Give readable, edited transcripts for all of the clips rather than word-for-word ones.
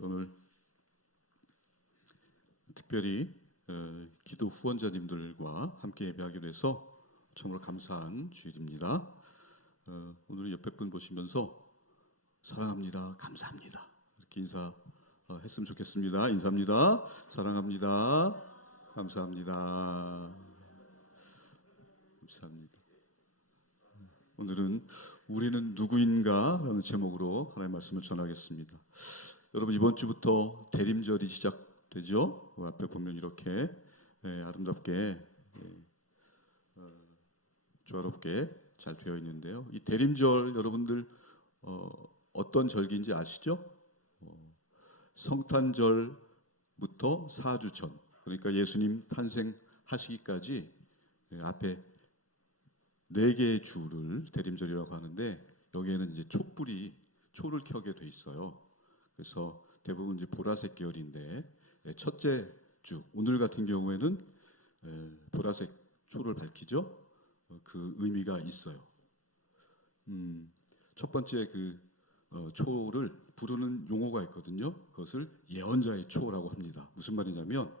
오늘 특별히 기도 후원자님들과 함께 예배하기로 해서 정말 감사한 주일입니다. 오늘 옆에 분 보시면서 사랑합니다, 감사합니다 이렇게 인사했으면 좋겠습니다. 인사합니다. 사랑합니다. 감사합니다. 감사합니다. 오늘은 우리는 누구인가 라는 제목으로 하나님의 말씀을 전하겠습니다. 여러분, 이번 주부터 대림절이 시작되죠. 앞에 보면 이렇게 아름답게 조화롭게 잘 되어 있는데요. 이 대림절 여러분들 어떤 절기인지 아시죠? 성탄절부터 4주 전, 그러니까 예수님 탄생하시기까지 앞에 4개의 주를 대림절이라고 하는데, 여기에는 이제 초를 켜게 돼 있어요. 그래서 대부분 이제 보라색 계열인데, 첫째 주 오늘 같은 경우에는 보라색 초를 밝히죠. 그 의미가 있어요. 첫 번째 초를 부르는 용어가 있거든요. 그것을 예언자의 초라고 합니다. 무슨 말이냐면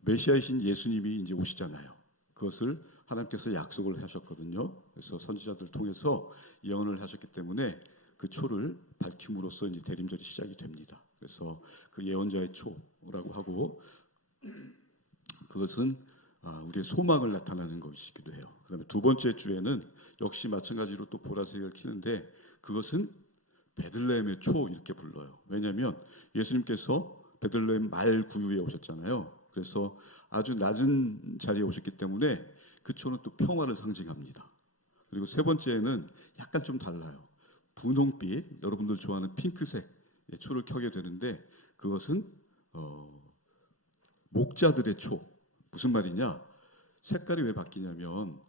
메시아이신 예수님이 이제 오시잖아요. 그것을 하나님께서 약속을 하셨거든요. 그래서 선지자들 통해서 예언을 하셨기 때문에 그 초를 밝힘으로써 이제 대림절이 시작이 됩니다. 그래서 그 예언자의 초라고 하고, 그것은 우리의 소망을 나타내는 것이기도 해요. 그다음에 두 번째 주에는 역시 마찬가지로 또 보라색을 켜는데, 그것은 베들레헴의 초 이렇게 불러요. 왜냐하면 예수님께서 베들레헴 말 구유에 오셨잖아요. 그래서 아주 낮은 자리에 오셨기 때문에 그 초는 또 평화를 상징합니다. 그리고 세 번째는 약간 좀 달라요. 분홍빛, 여러분들 좋아하는 핑크색 초를 켜게 되는데, 그것은 목자들의 초. 무슨 말이냐? 색깔이 왜 바뀌냐면,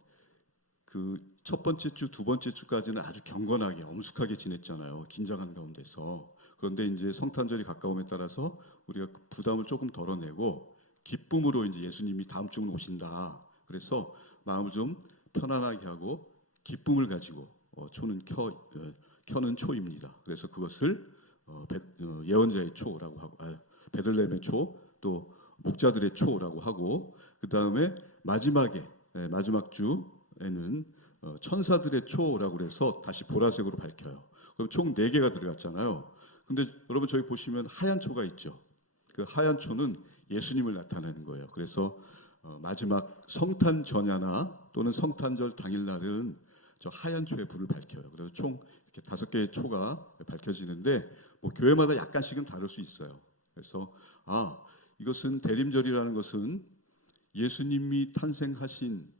그 첫 번째 주, 두 번째 주까지는 아주 경건하게 엄숙하게 지냈잖아요. 긴장한 가운데서. 그런데 이제 성탄절이 가까움에 따라서 우리가 그 부담을 조금 덜어내고 기쁨으로 이제 예수님이 다음 주는 오신다. 그래서 마음을 좀 편안하게 하고 기쁨을 가지고 초는 켜는 초입니다. 그래서 그것을 예언자의 초라고 하고, 베들레헴의 초, 또 목자들의 초라고 하고, 그 다음에 마지막 주에는 천사들의 초라고 해서 다시 보라색으로 밝혀요. 그럼 총 4개가 들어갔잖아요. 근데 여러분, 저기 보시면 하얀 초가 있죠. 그 하얀 초는 예수님을 나타내는 거예요. 그래서 마지막 성탄 전야나 또는 성탄절 당일날은 저 하얀 초의 불을 밝혀요. 그래서 총 이렇게 5개의 초가 밝혀지는데, 뭐 교회마다 약간씩은 다를 수 있어요. 그래서 이것은 대림절이라는 것은 예수님이 탄생하신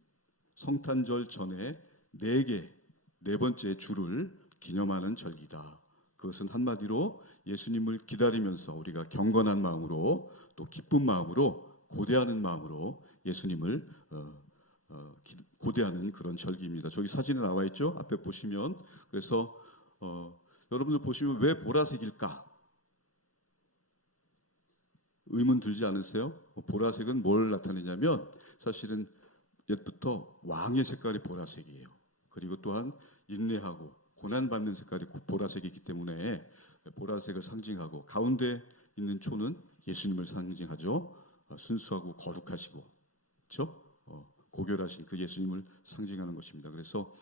성탄절 전에 네 번째 주를 기념하는 절기다. 그것은 한마디로 예수님을 기다리면서 우리가 경건한 마음으로, 또 기쁜 마음으로, 고대하는 마음으로 예수님을 고대하는 그런 절기입니다. 저기 사진에 나와 있죠? 앞에 보시면. 그래서 여러분들 보시면 왜 보라색일까? 의문 들지 않으세요? 보라색은 뭘 나타내냐면, 사실은 옛부터 왕의 색깔이 보라색이에요. 그리고 또한 인내하고 고난받는 색깔이 보라색이기 때문에 보라색을 상징하고, 가운데 있는 초는 예수님을 상징하죠. 순수하고 거룩하시고, 그렇죠? 고결하신 그 예수님을 상징하는 것입니다. 그래서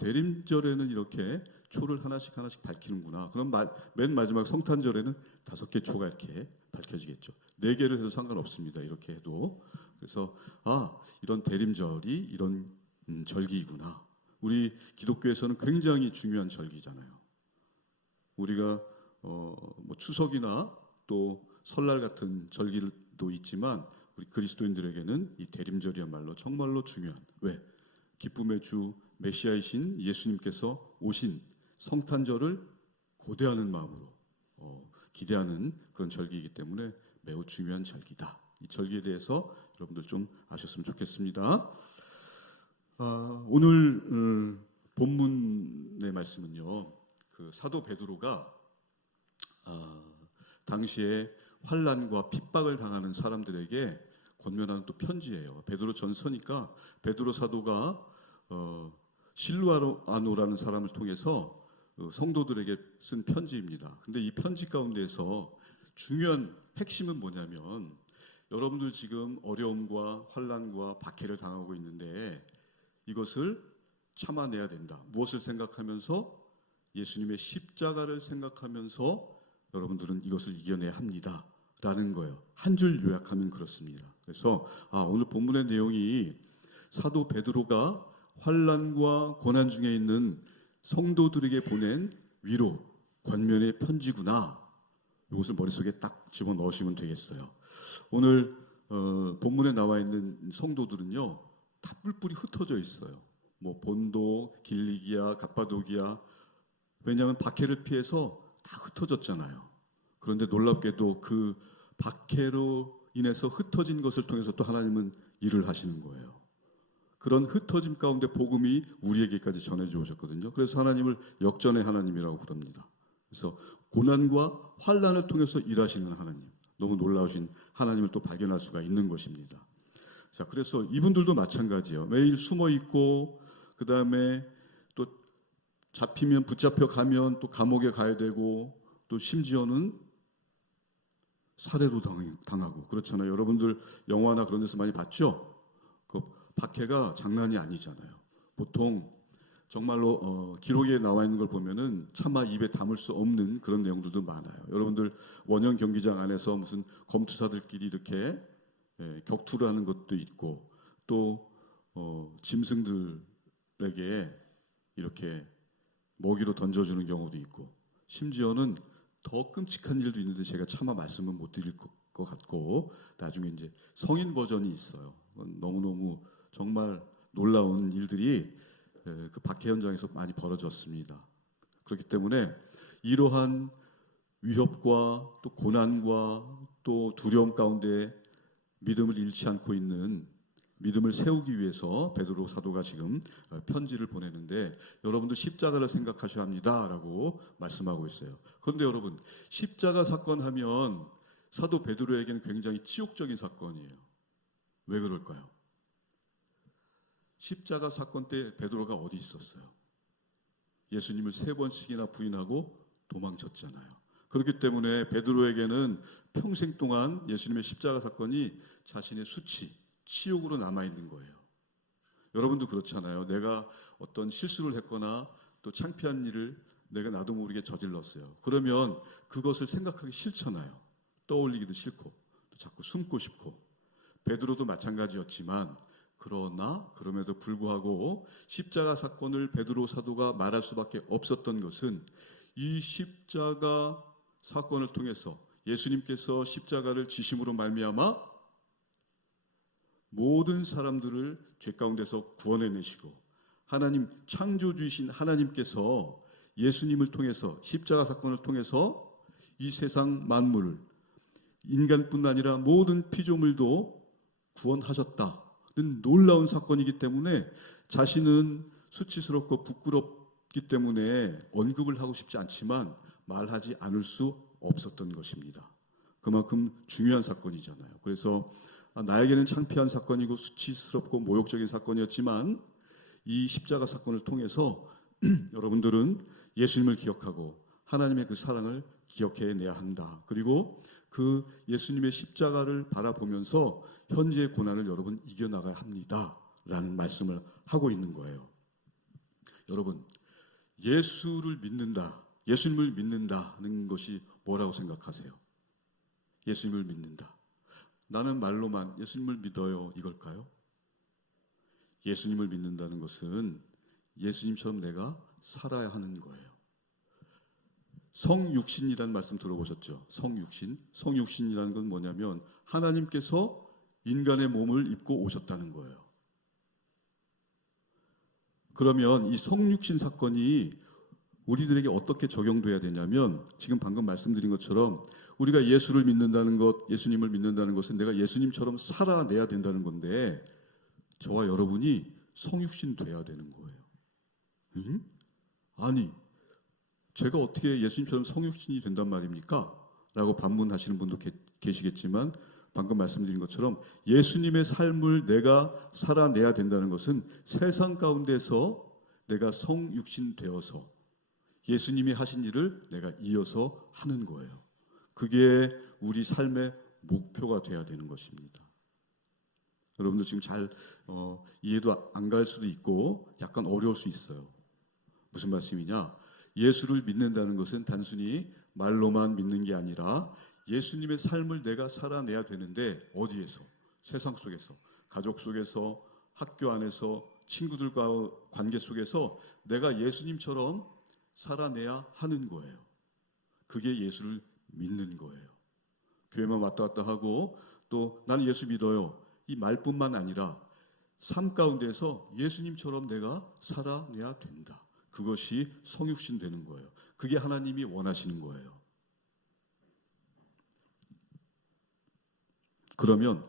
대림절에는 이렇게 초를 하나씩 밝히는구나. 그럼 맨 마지막 성탄절에는 5개 초가 이렇게 밝혀지겠죠. 4개를 해도 상관없습니다. 이렇게 해도. 그래서 이런 대림절이 이런 절기이구나. 우리 기독교에서는 굉장히 중요한 절기잖아요. 우리가 뭐 추석이나 또 설날 같은 절기도 있지만, 우리 그리스도인들에게는 이 대림절이야말로 정말로 중요한, 왜? 기쁨의 주 메시아이신 예수님께서 오신 성탄절을 고대하는 마음으로 기대하는 그런 절기이기 때문에 매우 중요한 절기다. 이 절기에 대해서 여러분들 좀 아셨으면 좋겠습니다. 오늘 본문의 말씀은요, 그 사도 베드로가 당시에 환난과 핍박을 당하는 사람들에게 권면하는 또 편지예요. 베드로 전서니까 베드로 사도가 실루아노라는 사람을 통해서 성도들에게 쓴 편지입니다. 근데 이 편지 가운데서 중요한 핵심은 뭐냐면 여러분들 지금 어려움과 환난과 박해를 당하고 있는데 이것을 참아내야 된다. 무엇을 생각하면서? 예수님의 십자가를 생각하면서 여러분들은 이것을 이겨내야 합니다. 라는 거예요. 한 줄 요약하면 그렇습니다. 그래서 오늘 본문의 내용이 사도 베드로가 환난과 고난 중에 있는 성도들에게 보낸 위로, 권면의 편지구나. 이것을 머릿속에 딱 집어넣으시면 되겠어요. 오늘 본문에 나와 있는 성도들은요, 다 뿔뿔이 흩어져 있어요. 뭐 본도, 길리기아, 갑바도기아. 왜냐하면 박해를 피해서 다 흩어졌잖아요. 그런데 놀랍게도 그 박해로 인해서 흩어진 것을 통해서 또 하나님은 일을 하시는 거예요. 그런 흩어짐 가운데 복음이 우리에게까지 전해져 오셨거든요. 그래서 하나님을 역전의 하나님이라고 그럽니다. 그래서 고난과 환난을 통해서 일하시는 하나님, 너무 놀라우신 하나님을 또 발견할 수가 있는 것입니다. 자, 그래서 이분들도 마찬가지예요. 매일 숨어 있고 그 다음에 또 잡히면 붙잡혀 가면 또 감옥에 가야 되고 또 심지어는 살해도 당하고 그렇잖아요. 여러분들 영화나 그런 데서 많이 봤죠? 그 박해가 장난이 아니잖아요. 보통 정말로 기록에 나와 있는 걸 보면은 차마 입에 담을 수 없는 그런 내용들도 많아요. 여러분들 원형 경기장 안에서 무슨 검투사들끼리 이렇게 격투를 하는 것도 있고 또 짐승들에게 이렇게 먹이로 던져주는 경우도 있고 심지어는 더 끔찍한 일도 있는데 제가 차마 말씀은 못 드릴 것 같고 나중에 이제 성인 버전이 있어요. 너무너무 정말 놀라운 일들이 그 박해 현장에서 많이 벌어졌습니다. 그렇기 때문에 이러한 위협과 또 고난과 또 두려움 가운데 믿음을 잃지 않고 있는 믿음을 세우기 위해서 베드로 사도가 지금 편지를 보내는데 여러분도 십자가를 생각하셔야 합니다라고 말씀하고 있어요. 그런데 여러분 십자가 사건 하면 사도 베드로에게는 굉장히 치욕적인 사건이에요. 왜 그럴까요? 십자가 사건 때 베드로가 어디 있었어요? 예수님을 3번씩이나 부인하고 도망쳤잖아요. 그렇기 때문에 베드로에게는 평생 동안 예수님의 십자가 사건이 자신의 수치, 치욕으로 남아있는 거예요. 여러분도 그렇잖아요. 내가 어떤 실수를 했거나 또 창피한 일을 내가 나도 모르게 저질렀어요. 그러면 그것을 생각하기 싫잖아요. 떠올리기도 싫고 또 자꾸 숨고 싶고. 베드로도 마찬가지였지만 그럼에도 불구하고 십자가 사건을 베드로 사도가 말할 수밖에 없었던 것은 이 십자가 사건을 통해서 예수님께서 십자가를 지심으로 말미암아 모든 사람들을 죄 가운데서 구원해내시고 하나님 창조주이신 하나님께서 예수님을 통해서 십자가 사건을 통해서 이 세상 만물을 인간뿐 아니라 모든 피조물도 구원하셨다는 놀라운 사건이기 때문에 자신은 수치스럽고 부끄럽기 때문에 언급을 하고 싶지 않지만 말하지 않을 수 없었던 것입니다. 그만큼 중요한 사건이잖아요. 그래서 나에게는 창피한 사건이고 수치스럽고 모욕적인 사건이었지만 이 십자가 사건을 통해서 여러분들은 예수님을 기억하고 하나님의 그 사랑을 기억해내야 한다. 그리고 그 예수님의 십자가를 바라보면서 현재의 고난을 여러분 이겨나가야 합니다. 라는 말씀을 하고 있는 거예요. 여러분, 예수를 믿는다, 예수님을 믿는다는 것이 뭐라고 생각하세요? 예수님을 믿는다. 나는 말로만 예수님을 믿어요. 이걸까요? 예수님을 믿는다는 것은 예수님처럼 내가 살아야 하는 거예요. 성육신이라는 말씀 들어보셨죠? 성육신. 성육신이라는 건 뭐냐면 하나님께서 인간의 몸을 입고 오셨다는 거예요. 그러면 이 성육신 사건이 우리들에게 어떻게 적용돼야 되냐면 지금 방금 말씀드린 것처럼 우리가 예수를 믿는다는 것, 예수님을 믿는다는 것은 내가 예수님처럼 살아내야 된다는 건데 저와 여러분이 성육신 돼야 되는 거예요. 응? 아니, 제가 어떻게 예수님처럼 성육신이 된단 말입니까? 라고 반문하시는 분도 계시겠지만 방금 말씀드린 것처럼 예수님의 삶을 내가 살아내야 된다는 것은 세상 가운데서 내가 성육신 되어서 예수님이 하신 일을 내가 이어서 하는 거예요. 그게 우리 삶의 목표가 돼야 되는 것입니다. 여러분들 지금 잘 이해도 안 갈 수도 있고 약간 어려울 수 있어요. 무슨 말씀이냐? 예수를 믿는다는 것은 단순히 말로만 믿는 게 아니라 예수님의 삶을 내가 살아내야 되는데 어디에서? 세상 속에서, 가족 속에서, 학교 안에서, 친구들과 관계 속에서 내가 예수님처럼 살아내야 하는 거예요. 그게 예수를 믿는 거예요. 교회만 왔다 갔다 하고 또 나는 예수 믿어요. 이 말뿐만 아니라 삶 가운데서 예수님처럼 내가 살아내야 된다. 그것이 성육신 되는 거예요. 그게 하나님이 원하시는 거예요. 그러면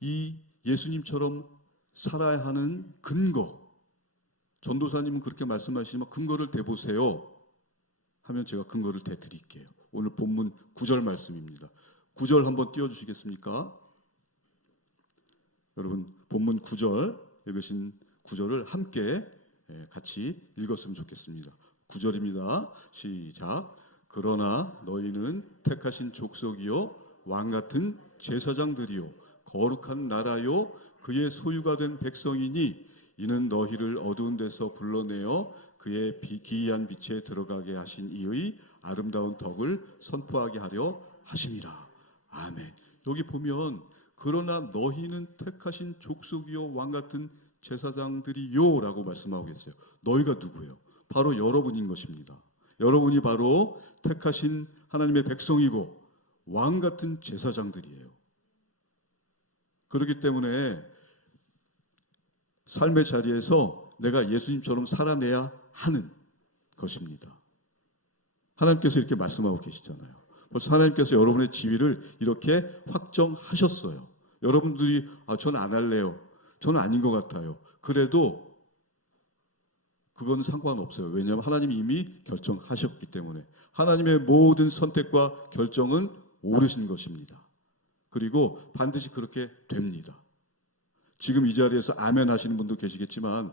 이 예수님처럼 살아야 하는 근거, 전도사님은 그렇게 말씀하시지만 근거를 대보세요 하면 제가 근거를 대드릴게요. 오늘 본문 9절 말씀입니다. 9절 한번 띄워주시겠습니까? 여러분 본문 9절 읽으신 9절을 함께 같이 읽었으면 좋겠습니다. 9절입니다. 시작. 그러나 너희는 택하신 족속이요 왕같은 제사장들이요 거룩한 나라요 그의 소유가 된 백성이니 이는 너희를 어두운 데서 불러내어 그의 기이한 빛에 들어가게 하신 이의 아름다운 덕을 선포하게 하려 하심이라. 아멘. 여기 보면 그러나 너희는 택하신 족속이요 왕같은 제사장들이요 라고 말씀하고 계세요. 너희가 누구예요? 바로 여러분인 것입니다. 여러분이 바로 택하신 하나님의 백성이고 왕같은 제사장들이에요. 그렇기 때문에 삶의 자리에서 내가 예수님처럼 살아내야 하는 것입니다. 하나님께서 이렇게 말씀하고 계시잖아요. 벌써 하나님께서 여러분의 지위를 이렇게 확정하셨어요. 여러분들이 저는 안 할래요. 저는 아닌 것 같아요. 그래도 그건 상관없어요. 왜냐하면 하나님이 이미 결정하셨기 때문에 하나님의 모든 선택과 결정은 옳으신 것입니다. 그리고 반드시 그렇게 됩니다. 지금 이 자리에서 아멘 하시는 분도 계시겠지만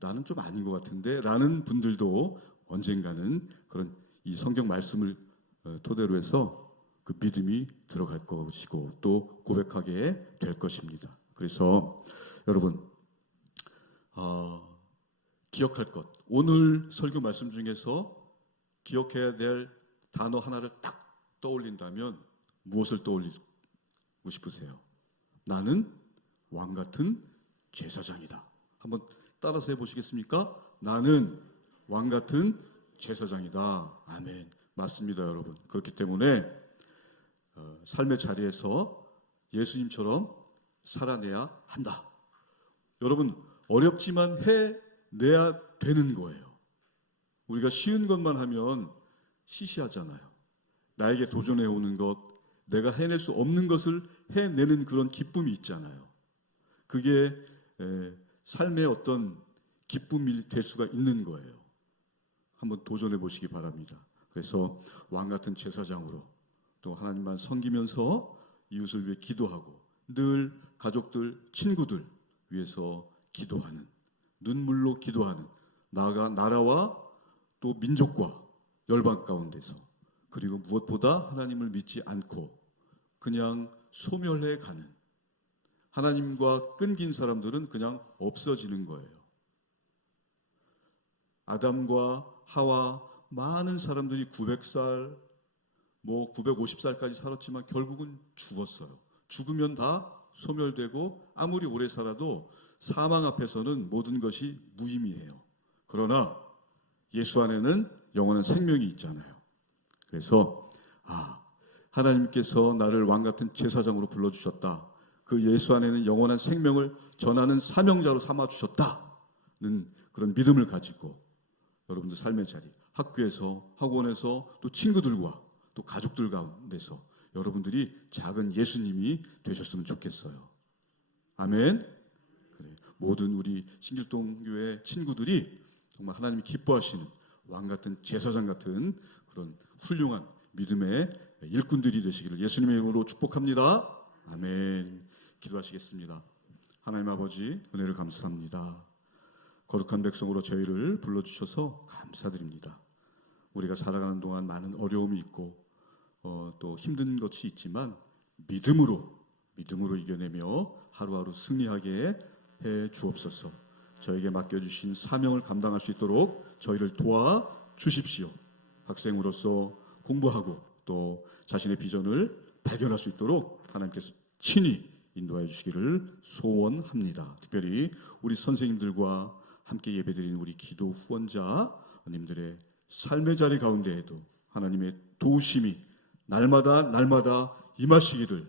나는 좀 아닌 것 같은데 라는 분들도 언젠가는 그런 이 성경 말씀을 토대로 해서 그 믿음이 들어갈 것이고 또 고백하게 될 것입니다. 그래서 여러분 기억할 것, 오늘 설교 말씀 중에서 기억해야 될 단어 하나를 딱 떠올린다면 무엇을 떠올리고 싶으세요? 나는 왕같은 제사장이다. 한번 따라서 해보시겠습니까? 나는 왕같은 제사장이다. 아멘. 맞습니다, 여러분. 그렇기 때문에 삶의 자리에서 예수님처럼 살아내야 한다. 여러분 어렵지만 해내야 되는 거예요. 우리가 쉬운 것만 하면 시시하잖아요. 나에게 도전해 오는 것, 내가 해낼 수 없는 것을 해내는 그런 기쁨이 있잖아요. 그게 삶의 어떤 기쁨이 될 수가 있는 거예요. 한번 도전해 보시기 바랍니다. 그래서 왕같은 제사장으로 또 하나님만 섬기면서 이웃을 위해 기도하고 늘 가족들, 친구들 위해서 기도하는, 눈물로 기도하는, 나아가 나라와 또 민족과 열방 가운데서, 그리고 무엇보다 하나님을 믿지 않고 그냥 소멸해 가는, 하나님과 끊긴 사람들은 그냥 없어지는 거예요. 아담과 하와 많은 사람들이 900살, 950살까지 살았지만 결국은 죽었어요. 죽으면 다 소멸되고 아무리 오래 살아도 사망 앞에서는 모든 것이 무의미해요. 그러나 예수 안에는 영원한 생명이 있잖아요. 그래서 하나님께서 나를 왕같은 제사장으로 불러주셨다. 그 예수 안에는 영원한 생명을 전하는 사명자로 삼아주셨다는 그런 믿음을 가지고 여러분들 삶의 자리, 학교에서, 학원에서, 또 친구들과 또 가족들 가운데서 여러분들이 작은 예수님이 되셨으면 좋겠어요. 아멘. 그래. 모든 우리 신길동교회 친구들이 정말 하나님이 기뻐하시는 왕같은 제사장 같은 그런 훌륭한 믿음의 일꾼들이 되시기를 예수님의 이름으로 축복합니다. 아멘. 기도하시겠습니다. 하나님 아버지, 은혜를 감사합니다. 거룩한 백성으로 저희를 불러주셔서 감사드립니다. 우리가 살아가는 동안 많은 어려움이 있고 또 힘든 것이 있지만 믿음으로 이겨내며 하루하루 승리하게 해 주옵소서. 저에게 맡겨주신 사명을 감당할 수 있도록 저희를 도와 주십시오. 학생으로서 공부하고 또 자신의 비전을 발견할 수 있도록 하나님께서 친히 인도하여 주시기를 소원합니다. 특별히 우리 선생님들과 함께 예배드린 우리 기도 후원자님들의 삶의 자리 가운데에도 하나님의 도우심이 날마다 임하시기를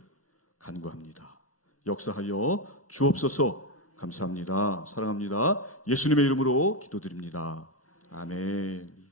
간구합니다. 역사하여 주옵소서. 감사합니다. 사랑합니다. 예수님의 이름으로 기도드립니다. 아멘.